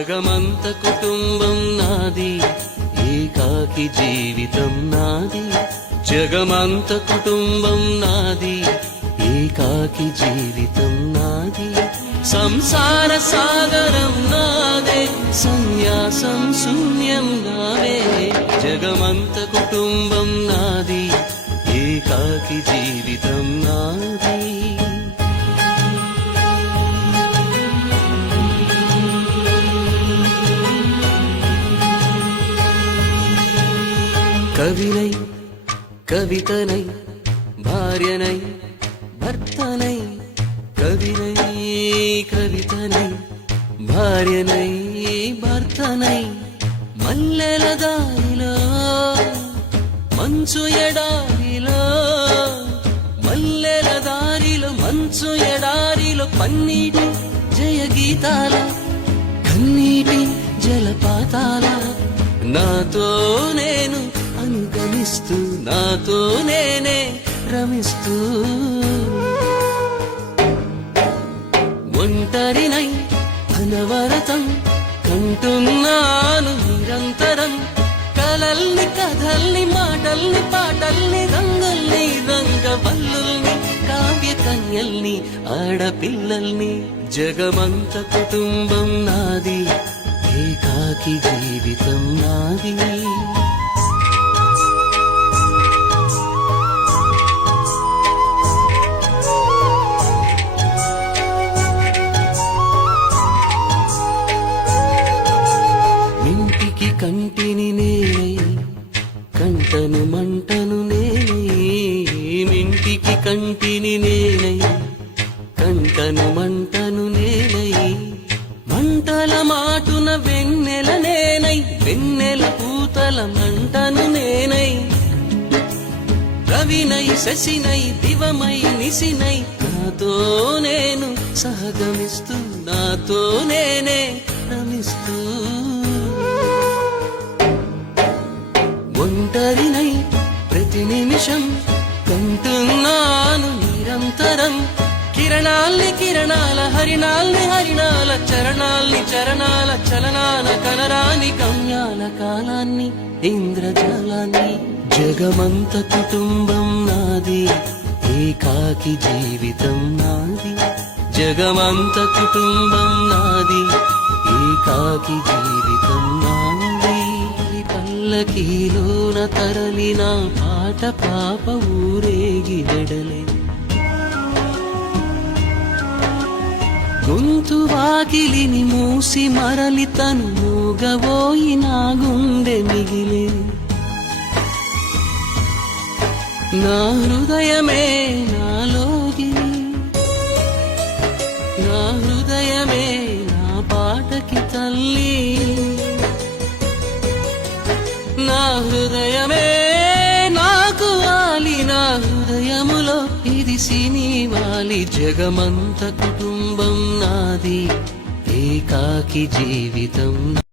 జగమంత కుటుంబం నాది, ఏకాకి జీవితం నాది. జగమంత కుటుంబం నాది, ఏకాకి జీవితం నాది. సంసార సాగరం నాదే, సన్యాసం శూన్యం నావే. జగమంత కుటుంబం నాది, ఏకాకి జీవితం నాది. కవినై కవితనై భార్యనై భర్తనై, కవినై కవితనై భార్యనై భర్తనై. మల్లెల దారిలో మంచు ఎడారిలో, మల్లెల దారిలో మంచు ఎడారిలో, పన్నీటి జయ గీతాల కన్నీటి జలపాతాల. నాతో నేను అనుగమిస్తూ, నాతో నేనే రమిస్తూ, ఒంటరినై అనవరతం కంటున్నాను నిరంతరం. కలల్ని కథల్ని మాటల్ని పాటల్ని రంగుల్ని రంగవల్లుల్ని కావ్య కన్యల్ని ఆడపిల్లల్ని. జగమంత కుటుంబం నాది, ఏకాకి జీవితం నాది. ఇంటికి కంటిని నేనై, కంటను మంటను నేనై. ఇంటికి కంటిని నేనై, కంటను మంటను నేనై. మంటల మాటున వెన్నెల నేనై, వెన్నెల పూతల మంటను నేనై. రవినై శశినై దివమై నిశినై, నాతో నేను సహగమిస్తూ, నాతో నేనే రమిస్తూ. ఒంటరినై ప్రతి నిమిషం కంటున్నాను నిరంతరం. కిరణాల్ని కిరణాల హరిణాల్ని హరిణాల చరణాల్ని చరణాల చలనాల కనరాని గమ్యాల కాలాన్ని ఇంద్రజాలాన్ని. జగమంత కుటుంబం నాది, ఏకాకి జీవితం నాది. జగమంత కుటుంబం నాది, ఏకాకి జీవితం నాది. పల్లకీలోన తరలిన పాట పాప ఊరేగి వెడలే, గొంతు వాకిలిని మూసి మరలి తను మూగబోయి నా గుండె మిగిలే. నా హృదయమే నాలోగి, నా హృదయమే నా పాటకి తల్లి. నా హృదయమే నాకు వాలి, నా హృదయములో ఇది సినివాలి. జగమంత కుటుంబం నాది, ఏకాకి జీవితం.